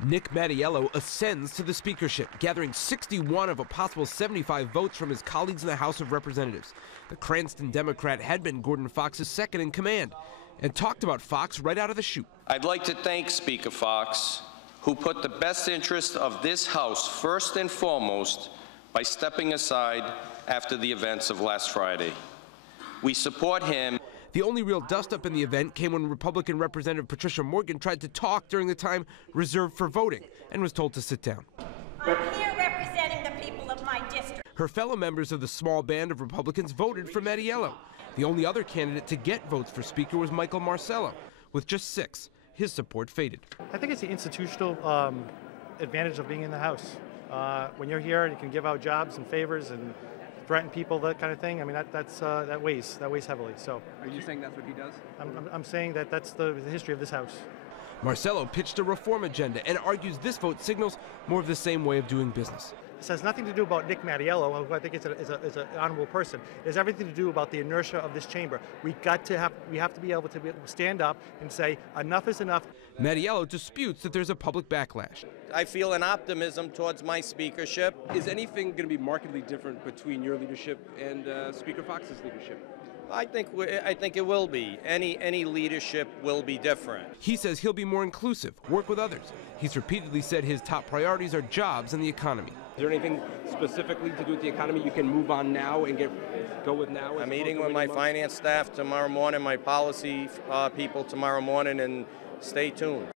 Nick Mattiello ascends to the speakership, gathering 61 of a possible 75 votes from his colleagues in the House of Representatives. The Cranston Democrat had been Gordon Fox's second in command and talked about Fox right out of the chute. I'd like to thank Speaker Fox, who put the best interest of this House first and foremost by stepping aside after the events of last Friday. We support him. The only real dust-up in the event came when Republican Representative Patricia Morgan tried to talk during the time reserved for voting and was told to sit down. I'm here representing the people of my district. Her fellow members of the small band of Republicans voted for Mattiello. The only other candidate to get votes for Speaker was Michael Marcello. With just 6, his support faded. I think it's the institutional advantage of being in the House. When you're here, you can give out jobs and favors and threaten people, that kind of thing. I mean, that weighs heavily. So, are you saying that's what he does? I'm saying that that's the history of this House. Marcello pitched a reform agenda and argues this vote signals more of the same way of doing business. This has nothing to do about Nick Mattiello, who I think is an honorable person. It has everything to do about the inertia of this chamber. We have to be able to stand up and say enough is enough. Mattiello disputes that there's a public backlash. I feel an optimism towards my speakership. Is anything going to be markedly different between your leadership and Speaker Fox's leadership? I think it will be. Any leadership will be different. He says he'll be more inclusive, work with others. He's repeatedly said his top priorities are jobs and the economy. Is there anything specifically to do with the economy you can move on now and go with now? I'm meeting with my finance staff tomorrow morning, my policy people tomorrow morning, and stay tuned.